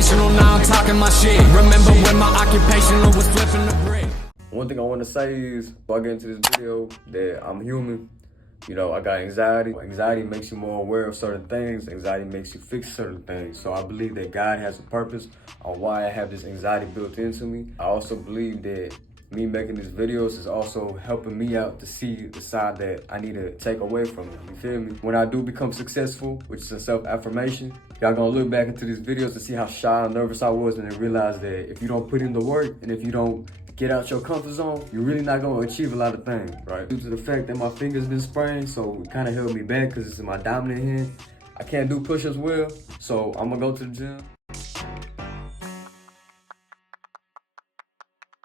Unconventional, now I'm talking my shit. Remember when my occupation was flipping the brick. One thing I want to say is, before I get into this video, that I'm human. You know, I got anxiety. Anxiety makes you more aware of certain things. Anxiety makes you fix certain things. So I believe that God has a purpose on why I have this anxiety built into me. I also believe that me making these videos is also helping me out to see the side that I need to take away from it. You feel me? When I do become successful, which is a self-affirmation, y'all gonna look back into these videos to see how shy and nervous I was, and then realize that if you don't put in the work and if you don't get out your comfort zone, you're really not gonna achieve a lot of things, right? Due to the fact that my finger's been sprained, so it kind of held me back because it's in my dominant hand. I can't do push-ups well, so I'm gonna go to the gym.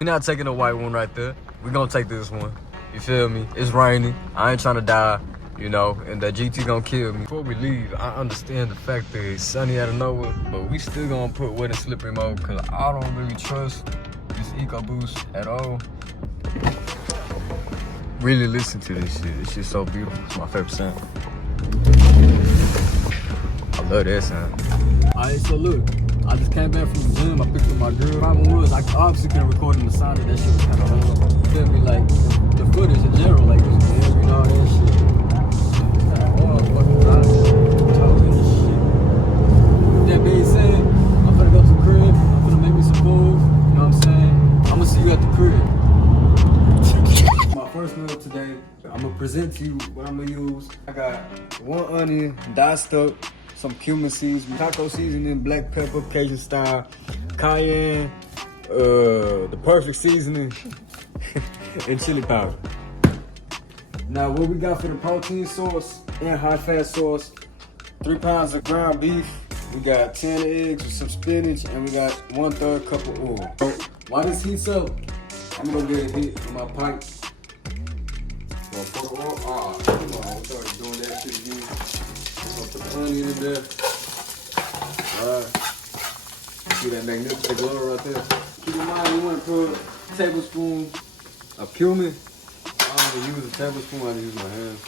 We're not taking the white one right there. We're gonna take this one. You feel me? It's raining. I ain't trying to die, you know, and that GT gonna kill me. Before we leave, I understand the fact that it's sunny out of nowhere, but we still gonna put wet and slippery mode because I don't really trust this EcoBoost at all. Really listen to this shit. This shit's so beautiful. It's my favorite sound. I love that sound. Alright, so look, I just came back from the gym. I picked up my girl. Problem was, I obviously couldn't record in the sound that shit was kind of hard. You feel me? Like, the footage in general, like, it was good, you know, all that shit. It's kind of hard, fucking driving, talking and shit. With that being said, I'm finna go to the crib. I'm finna make me some food. You know what I'm saying? I'm gonna see you at the crib. My first meal today, I'm gonna present to you what I'm gonna use. I got 1 onion, diced up, some cumin seeds, taco seasoning, black pepper, Cajun style, cayenne, the perfect seasoning, and chili powder. Now what we got for the protein source and high fat sauce, 3 pounds of ground beef, we got 10 eggs with some spinach, and we got 1/3 cup of oil. So while this heats up, I'm gonna get a hit with my pipe. Gonna put the oil. Come on, I'm started doing that shit again. I'm gonna put the onion in there. Alright. See that magnificent glow right there? Keep in mind, you want to put a tablespoon of cumin. I don't even use a tablespoon, I just use my hands.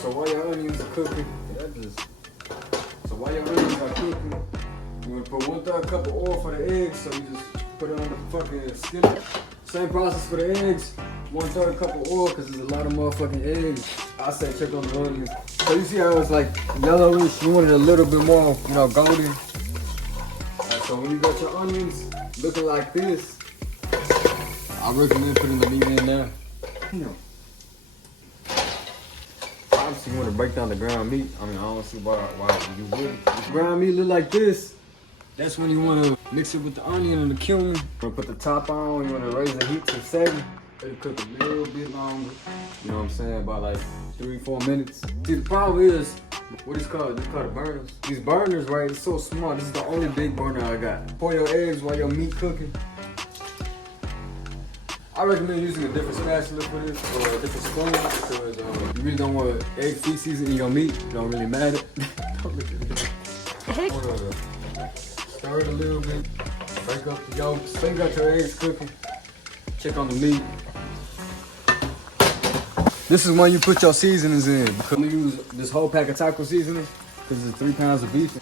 So while your onions are cooking, you're gonna put 1/3 cup of oil for the eggs, so you just put it on the fucking skillet. Same process for the eggs, 1/3 cup of oil, cause there's a lot of motherfucking eggs. I say check on the onions. So you see how it's like yellowish, you want it a little bit more, you know, golden. Right, so when you got your onions looking like this, I recommend putting the meat in there. Obviously you want to break down the ground meat. I mean, I don't see why you wouldn't. If the ground meat look like this, that's when you want to mix it with the onion and the cumin. You want to put the top on, you want to raise the heat to 7. Let it cook a little bit longer. You know what I'm saying? About like 3-4 minutes. See, the problem is, what is called? It's called burners. These burners, right, it's so small. This is the only big burner I got. Pour your eggs while your meat cooking. I recommend using a different spatula for this, or a different spoon, because you really don't want egg feces in your meat. It don't really matter. Stir it a little bit, break up the yolks. Then you got your eggs cooking. Check on the meat. This is when you put your seasonings in. I'm gonna use this whole pack of taco seasoning, because it's 3 pounds of beef.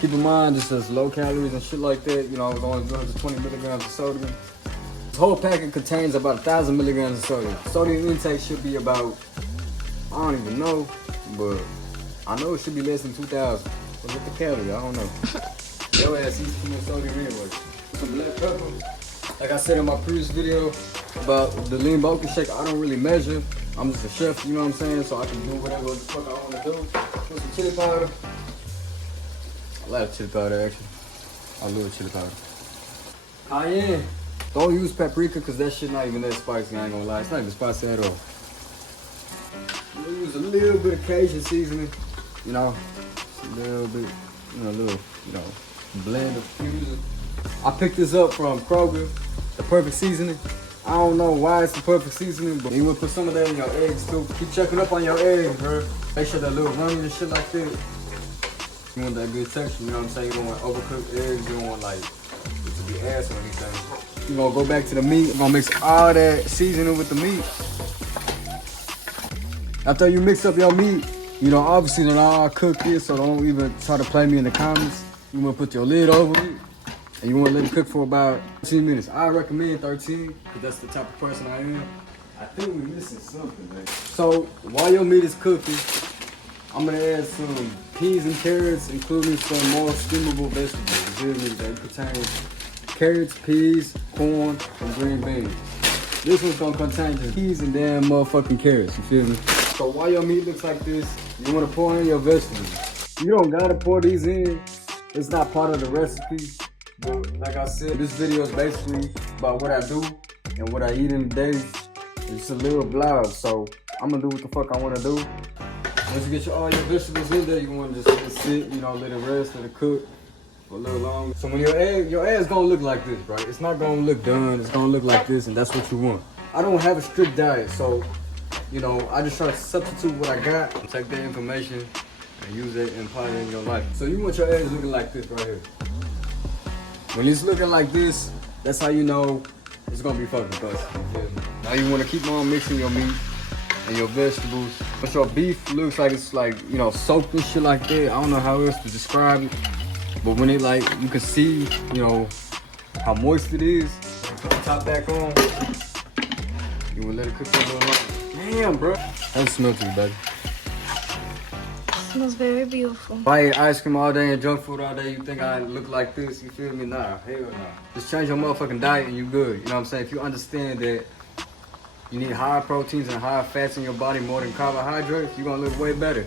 Keep in mind, this is low calories and shit like that. You know, it's only 220 milligrams of sodium. This whole packet contains about 1,000 milligrams of sodium. Sodium intake should be about, I don't even know, but I know it should be less than 2,000. But look at the calorie, I don't know. Your ass eats too much sodium anyway. Some black pepper. Like I said in my previous video about the lean bulking shake, I don't really measure. I'm just a chef, you know what I'm saying? So I can do whatever the fuck I want to do. Put some chili powder. I like chili powder actually. I love chili powder. Cayenne. Don't use paprika because that shit not even that spicy, I ain't gonna lie. It's not even spicy at all. We'll use a little bit of Cajun seasoning, you know. Just a little bit, blend of fusion. I picked this up from Kroger, the perfect seasoning. I don't know why it's the perfect seasoning, but you want to put some of that in your eggs too. Keep checking up on your eggs, bro. Make sure that little runny and shit like that. You want that good texture, you know what I'm saying? You don't want overcooked eggs, you don't want like it to be ass or anything. You're gonna go back to the meat, we're gonna mix all that seasoning with the meat. After you mix up your meat, you know, obviously they're not all cooked yet, so don't even try to play me in the comments. You wanna put your lid over it, and you wanna let it cook for about 13 minutes. I recommend 13, because that's the type of person I am. I think we're missing something, man. So, while your meat is cooking, I'm gonna add some peas and carrots, including some more steamable vegetables. You feel me? They contain carrots, peas, corn, and green beans. This one's gonna contain just peas and damn motherfucking carrots, you feel me? So while your meat looks like this, you wanna pour in your vegetables. You don't gotta pour these in. It's not part of the recipe. But like I said, this video is basically about what I do and what I eat in a day. It's a little vlog, so I'm gonna do what the fuck I wanna do. Once you get all your vegetables in there, you want to just let it sit, you know, let it rest, let it cook for a little longer. So when your egg's gonna look like this, right? It's not gonna look done, it's gonna look like this, and that's what you want. I don't have a strict diet, so, you know, I just try to substitute what I got, take that information, and use it and apply it in your life. So you want your eggs looking like this right here. When it's looking like this, that's how you know it's gonna be fucking busted. Now you wanna keep on mixing your meat and your vegetables. But your beef looks like it's like, you know, soaked and shit like that. I don't know how else to describe it. But when it like, you can see, you know, how moist it is. Put the top back on. You wanna let it cook for a little longer. Damn, bro. That smells to you, baby. Smells very beautiful. If I eat ice cream all day and junk food all day, you think I look like this? You feel me? Nah, hell nah. Just change your motherfucking diet and you good. You know what I'm saying? If you understand that you need higher proteins and higher fats in your body more than carbohydrates, you're gonna look way better.